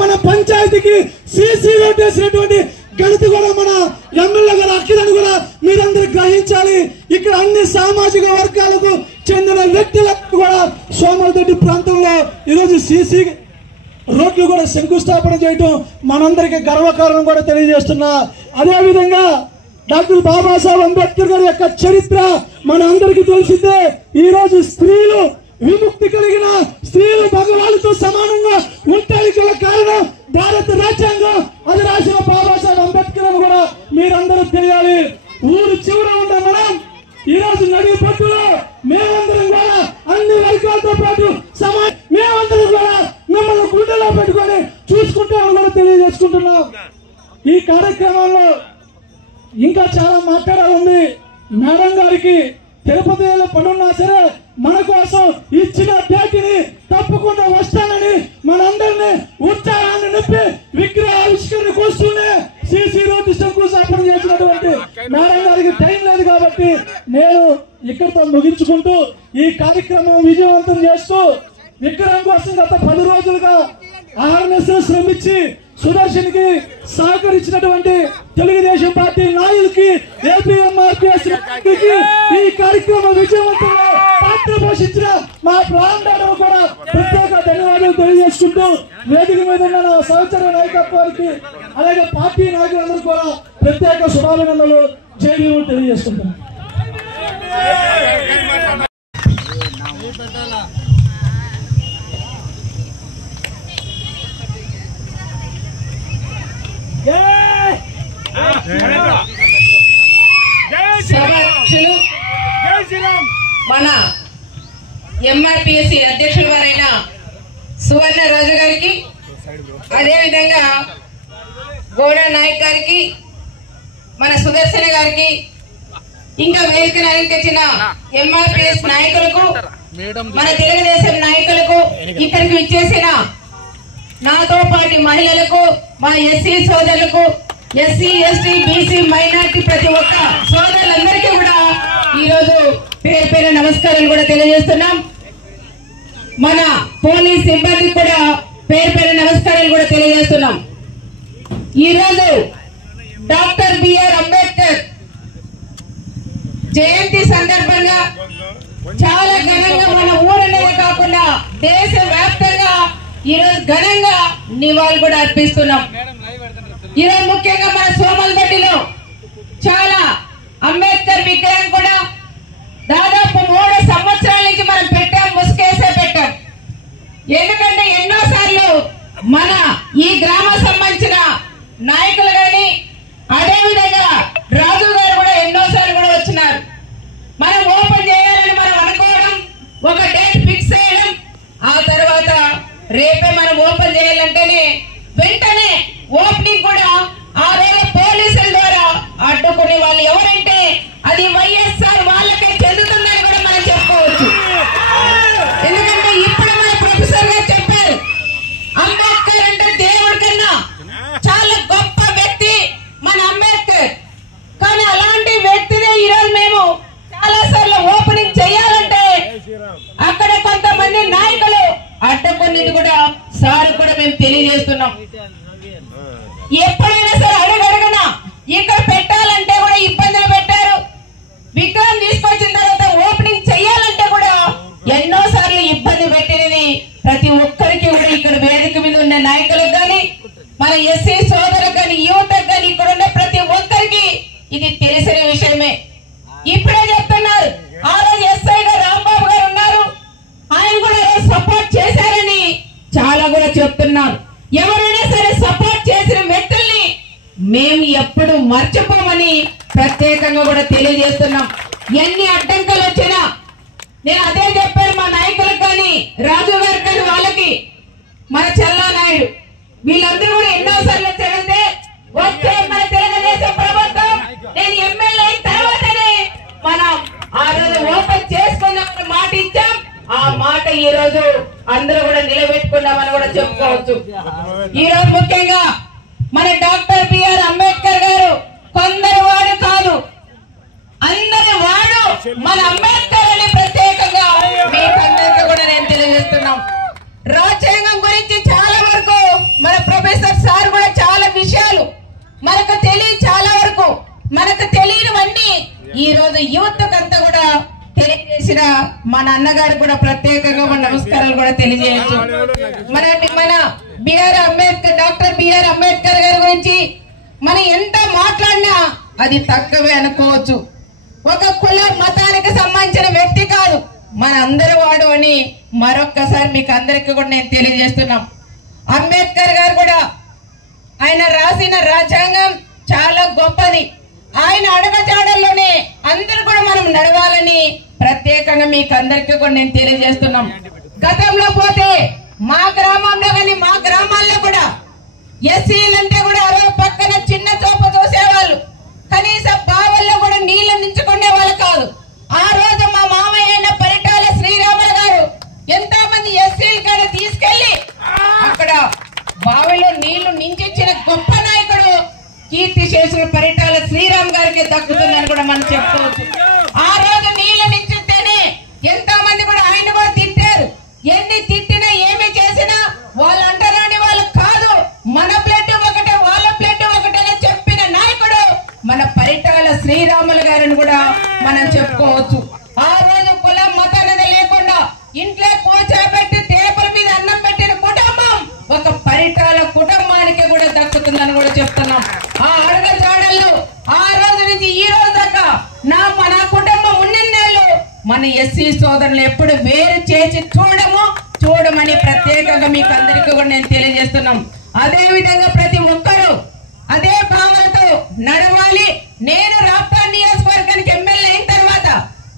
మన పంచాయతీకి CC road వేసినటువంటి ఘనత కూడా మన ఎమ్మెల్యే గారు అఖిలని కూడా మీరందరూ గ్రహించాలి. ఇక్కడ అన్ని సామాజిక వర్గాలకు చెందిన వ్యక్తులకు కూడా సోమలదొడ్డి ప్రాంతంలో ఈరోజు సీసీ రోడ్లు కూడా శంకుస్థాపన చేయడం మనందరికీ గర్వకారణం కూడా తెలియజేస్తున్నా. అదేవిధంగా డాక్టర్ బాబాసాహెబ్ అంబేద్కర్ గారి యొక్క చరిత్ర మన అందరికీ తెలిసిందే. ఈ రోజు స్త్రీలు విముక్తి కలిగిన స్త్రీలు మగవాళ్ళతో సమానంగా ఉండడానికి గల కారణం భారత రాజ్యాంగం. అది రాసిన బాబాసాహెబ్ అంబేద్కర్ అని కూడా మీరందరూ తెలియాలి. ఊరు చివర ఉన్న మనం ఈ రోజు నడి పట్టులో మేమందరం కూడా అన్ని వర్గాలతో పాటు మేమందరం కూడా మిమ్మల్ని గుండెలో పెట్టుకొని చూసుకుంటామని కూడా తెలియజేసుకుంటున్నాం. ఈ కార్యక్రమంలో ఇంకా చాలా మాట్లాడాలి. మేడం గారికి తిరుపతిలో పనున్నా సరే మన కోసం ఇచ్చిన డేట్ని తప్పకుండా వస్తానని మనందరినీ ఉత్సాహాన్ని నింపి విగ్రహావిష్కరణ కోసమే సీసీ రోడ్డు శంకుస్థాపన చేసినటువంటి మేడం గారికి టైం లేదు కాబట్టి నేను ఇక్కడితో ముగించుకుంటూ ఈ కార్యక్రమం విజయవంతం చేస్తూ విగ్రహం కోసం గత 10 రోజులుగా ఆర్ఎన్ఎస్ శ్రమించి సుదర్శన్ కి సహకరించినటువంటి తెలుగుదేశం పార్టీ నాయకులకి ఏపీఎంఆర్పీఎస్ ఈ కార్యక్రమ విజయవంతంగా పాత్ర పోషించిన మా ప్రాంతాలను కూడా ప్రత్యేక ధన్యవాదాలు తెలియజేసుకుంటూ వేదిక మీద ఉన్న సహచర నాయకత్వానికి అలాగే పార్టీ నాయకులందరూ కూడా ప్రత్యేక శుభాభినందనలు జైలు తెలియజేసుకుంటున్నాను. మన ఎంఆర్పిఎస్సి అధ్యక్షుల వారైన సువర్ణ రాజు గారికి, అదేవిధంగా గోడా నాయక్ గారికి, మన సుదర్శన గారికి, ఇంకా వేదికను అలంకరించిన ఎంఆర్పిఎస్ నాయకులకు, మన తెలుగుదేశం నాయకులకు, ఇక్కడికి విచ్చేసిన నాతో పాటు మహిళలకు, మా ఎస్సీ సోదరులకు, ఎస్సీ ఎస్టీ బీసీ మైనార్టీ ప్రతి ఒక్క సోదరులందరికీ కూడా ఈరోజు పేరు పేరు నమస్కారాలు కూడా తెలియజేస్తున్నాం. మన పోలీస్ సిబ్బందికి కూడా పేరు పేరు నమస్కారాలు కూడా తెలియజేస్తున్నాం. ఈరోజు డాక్టర్ బిఆర్ అంబేద్కర్ జయంతి సందర్భంగా చాలా ఘనంగా మన ఊరనేది కాకుండా దేశ వ్యాప్తంగా ఈరోజు ఘనంగా నివాళులు కూడా అర్పిస్తున్నాం. ఈరోజు ముఖ్యంగా మన సోమలదొడ్డిలో చాలా అంబేద్కర్ విగ్రహం కూడా దాదాపు 3 సంవత్సరాల నుంచి మనం పెట్టాం, ముసుకేసే పెట్టాం. ఎందుకంటే ఎన్నోసార్లు మన ఈ గ్రామ సంబంధించిన నాయకులు గాని అదేవిధంగా రాజు గారు కూడా ఎన్నోసార్లు కూడా వచ్చినారు. మనం ఓపెన్ చేయాలని మనం అనుకోవడం, ఒక డేట్ ఫిక్స్ చేయడం, ఆ తర్వాత రేపే మనం ఓపెన్ చేయాలంటేనే వెంటనే ఓపెనింగ్ కూడా ఆ రోజు పోలీసుల ద్వారా అడ్డుకునే వాళ్ళు ఎవరంటే అది వైఎస్ఆర్ వాళ్ళకే చెందుతుందని కూడా మనం చెప్పుకోవచ్చు. ఎందుకంటే ఇప్పుడు మన ప్రొఫెసర్ గారు చెప్పారు, అంబేద్కర్ అంటే దేవుడి కన్నా చాలా గొప్ప వ్యక్తి మన అంబేద్కర్. కానీ అలాంటి వ్యక్తినే ఈరోజు మేము చాలా సార్లు ఓపెనింగ్ చేయాలంటే అక్కడ కొంతమంది నాయకులు అడ్డుకునేది కూడా సార్ కూడా మేము తెలియజేస్తున్నాం. ఎప్పుడైనా సరే అడుగడుగునా ఇక్కడ పెట్టాలంటే కూడా ఇబ్బందులు పెట్టారు. విగ్రహం తీసుకొచ్చిన తర్వాత ఓపెనింగ్ చేయాలంటే కూడా ఎన్నో సార్లు ఇబ్బంది పెట్టినది ప్రతి ఒక్కరికి కూడా ఇక్కడ వేదిక మీద ఉన్న నాయకులకు కానీ, మన ఎస్సీ సోదరులకు కానీ, యువతకు కానీ, ఇక్కడ ఉన్న ప్రతి ఒక్కరికి ఇది తెలిసిన విషయమే. ఇప్పుడే చెప్తున్నారు, ఆ రోజు ఎస్ఐ గారు రాంబాబు గారు ఉన్నారు, ఆయన కూడా సపోర్ట్ చేశారని చాలా కూడా చెప్తున్నారు. ఎవరైనా సరే సపోర్ట్ చేసిన వ్యక్తుల్ని మేము ఎప్పుడు మర్చిపోమని ప్రత్యేకంగా కూడా తెలియజేస్తున్నాం. ఎన్ని అడ్డంకులు వచ్చినా నేను అదే చెప్పాను మా నాయకులకు కానీ, రాజు గారు కానీ, వాళ్ళకి మన చల్లానాయుడు వీళ్ళందరూ కూడా ఎన్నోసార్లు చెబితే వచ్చే మన తెలుగుదేశం ప్రభుత్వం నేను ఎమ్మెల్యే అయిన తర్వాతనే మనం ఆ రోజు ఓపెన్ చేసుకున్నామని మాట ఇచ్చాం. ఆ మాట ఈ రోజు అందరూ కూడా నిలబెట్టుకున్నామని కూడా చెప్పుకోవచ్చు. ఈ రోజు ముఖ్యంగా మన డాక్టర్ బిఆర్ అంబేద్కర్ గారు కొందరు వాడు కాదు, అందరూ మన అంబేద్కర్ అని ప్రత్యేకంగా మీకందరికీ కూడా నేను తెలియజేస్తున్నాం. రాజ్యాంగం గురించి చాలా వరకు మన ప్రొఫెసర్ సార్ కూడా చాలా విషయాలు మనకు చాలా వరకు మనకు తెలియనివన్నీ ఈ రోజు యూత్ అంతా కూడా తెలియజేసిన మన అన్నగారు కూడా ప్రత్యేకంగా మన నమస్కారాలు కూడా తెలియజేయచ్చు. మన BR Ambedkar, doctor BR Ambedkar గారి గురించి మనం ఎంత మాట్లాడినా అది తక్కువే అనుకోవచ్చు. ఒక కుల మతానికి సంబంధించిన వ్యక్తి కాదు, మన అందరి వాడు అని మరొక్కసారి మీకు అందరికీ కూడా నేను తెలియజేస్తున్నాం. అంబేద్కర్ గారు కూడా ఆయన రాసిన రాజ్యాంగం చాలా గొప్పది. ఆయన అడుగుజాడల్లోనే అందరూ కూడా మనం నడవాలని ప్రత్యేకంగా మీకు అందరికీ కూడా నేను తెలియజేస్తున్నాం. గతంలో పోతే మా గ్రామంలో కానీ మా గ్రామాల్లో కూడా ఎస్సీలంటే కూడా పక్కన చిన్న చోప చూసేవాళ్ళు, కనీసం బావల్లో కూడా నీళ్లు నించుకునే వాళ్ళు కాదు. ఆ రోజు మా మామయ్య అయిన పరిటాల శ్రీరాములు గారు ఎంతో మంది ఎస్సీలు కూడా తీసుకెళ్లి అక్కడ బావిలో నీళ్లు నించిచ్చిన గొప్ప నాయకుడు కీర్తి చేసిన పరిటాల శ్రీరామ్ గారికి దక్కుతుందని కూడా మనం చెప్పుకోవచ్చు. ఆ రోజు నీళ్లు నించితేనే ఎంతో మంది కూడా ఆయన కూడా తిట్టారు. ఎన్ని తిట్టినా ఏమి చేసినా వాళ్ళు అంటరాని వాళ్ళు కాదు, మన ప్లేట్ ఒకటే వాళ్ళ ప్లేట్ ఒకటే చెప్పిన నాయకుడు మన పరిటాల శ్రీరాములు గారిని కూడా మనం చెప్పుకోవచ్చు. ఆ రోజు కులం మతం అనేది లేకుండా ఇంట్లో కూర్చోబెట్టి టేబుల్ మీద అన్నం పెట్టిన కుటుంబం ఒక పరిటాల కుటుంబానికి కూడా దక్కుతుందని కూడా చెప్తున్నాం. ఆ అడుగు జాడల్లో ఆ రోజు నుంచి ఈ రోజు దాకా మన కుటుంబం ఉన్నన్నేళ్ళు మన ఎస్సీ సోదరులు ఎప్పుడు వేరు చేసి చూడమని ప్రత్యేకంగా మీకు అందరికీ కూడా నేను తెలియజేస్తున్నాం. అదే విధంగా ప్రతి ఒక్కరూ అదే భావనతో నడవాలి. నేను రాప్తా నియోజకవర్గానికి ఎమ్మెల్యే అయిన తర్వాత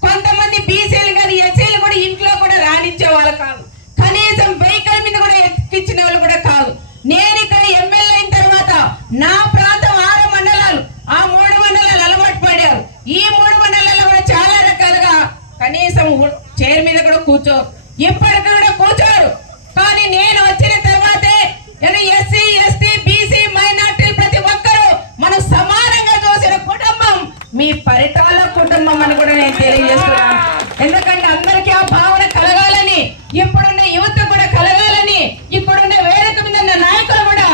కొంతమంది బీసీలు కానీ ఎస్సీలు కూడా ఇంట్లో కూడా రానిచ్చే వాళ్ళు కాదు, కనీసం వెహికల్ మీద కూడా ఎక్కించిన వాళ్ళు కూడా కాదు. నేను ఇక్కడ ఎమ్మెల్యే అయిన తర్వాత నా ప్రాంతం 6 మండలాలు, ఆ 3 మండలాలు అలవాటు పడారు. ఈ 3 మండలాల్లో కూడా చాలా రకాలుగా కనీసం చైర్ మీద కూడా ఇప్పటికి కూడా కూర్చోరు. కానీ నేను వచ్చిన తర్వాతే ఎస్సీ ఎస్టీ బీసీ మైనార్టీలు ప్రతి ఒక్కరూ మనం సమానంగా చూసిన కుటుంబం మీ పరిటాల కుటుంబం అని కూడా నేను తెలియజేస్తున్నాను. ఎందుకంటే అందరికీ ఆ భావన కలగాలని, ఇప్పుడున్న యువత కూడా కలగాలని, ఇప్పుడున్న వేదిక మీద ఉన్న నాయకులు కూడా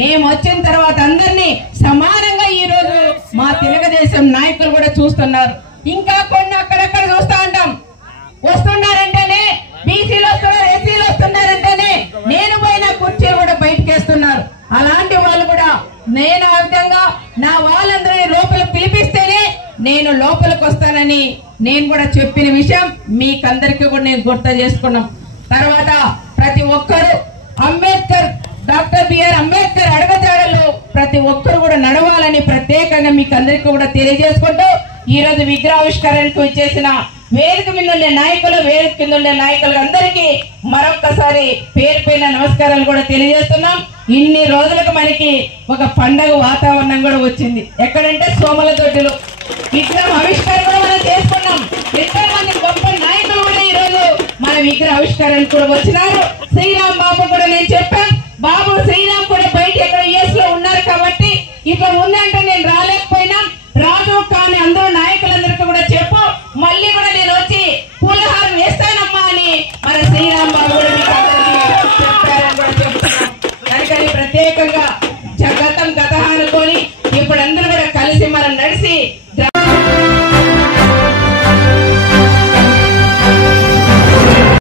మేము వచ్చిన తర్వాత అందరినీ సమానంగా ఈ రోజు మా తెలుగుదేశం నాయకులు కూడా చూస్తున్నారు. ఇంకా కొన్ని అక్కడక్కడ చూస్తా ఉంటాం, వస్తున్నారంటేనే బీసీలు వస్తున్నారు, ఎస్సీలు వస్తున్నారంటేనే నేను పోయిన కుర్చీ కూడా బయటకేస్తున్నారు. అలాంటి వాళ్ళు కూడా నేను ఆ విధంగా నా వాళ్ళందరినీ లోపలికి పిలిపిస్తేనే నేను లోపలికి వస్తానని నేను కూడా చెప్పిన విషయం మీకందరికీ కూడా నేను గుర్తు చేసుకున్నాం. తర్వాత ప్రతి ఒక్కరు అంబేద్కర్, డాక్టర్ బిఆర్ అంబేద్కర్ అడుగుజాడల్లో ప్రతి ఒక్కరు కూడా నడవాలని ప్రత్యేకంగా మీకు అందరికీ కూడా తెలియజేసుకుంటూ ఈ రోజు విగ్రహావిష్కరణకు వచ్చేసిన వేదిక మీద ఉండే నాయకులు, వేదిక కింద ఉండే నాయకులు అందరికీ మరొక్కసారి పేరు పైన నమస్కారాలు కూడా తెలియజేస్తున్నాం. ఇన్ని రోజులకు మనకి ఒక పండగ వాతావరణం కూడా వచ్చింది. ఎక్కడంటే సోమలదొడ్డిలో విగ్రహం ఆవిష్కరణ కూడా మనం చేసుకున్నాం. ఎంతో మంది గొప్ప నాయకులు కూడా ఈ రోజు మన విగ్రహ ఆవిష్కరణ కూడా వచ్చినారు. శ్రీరామ్ బాబు కూడా నేను చెప్పాను, బాబు శ్రీరామ్ కూడా బయట ఎక్కడ యుఎస్ లో ఉన్నారు కాబట్టి ఇట్లా ఉందంటే నేను రాలేకపోయినా రాదు, కానీ అందరూ నాయకులందరికీ కూడా చెప్పు, మళ్ళీ కూడా నేను వచ్చి పూలహారం వేస్తానమ్మా అని మన శ్రీరామ్ బాబు కూడా చెప్పారని కూడా చెప్తున్నాం. అందుకని ప్రత్యేకంగా గతం అనుకొని ఇప్పుడు అందరూ కూడా కలిసి మనం నడిచి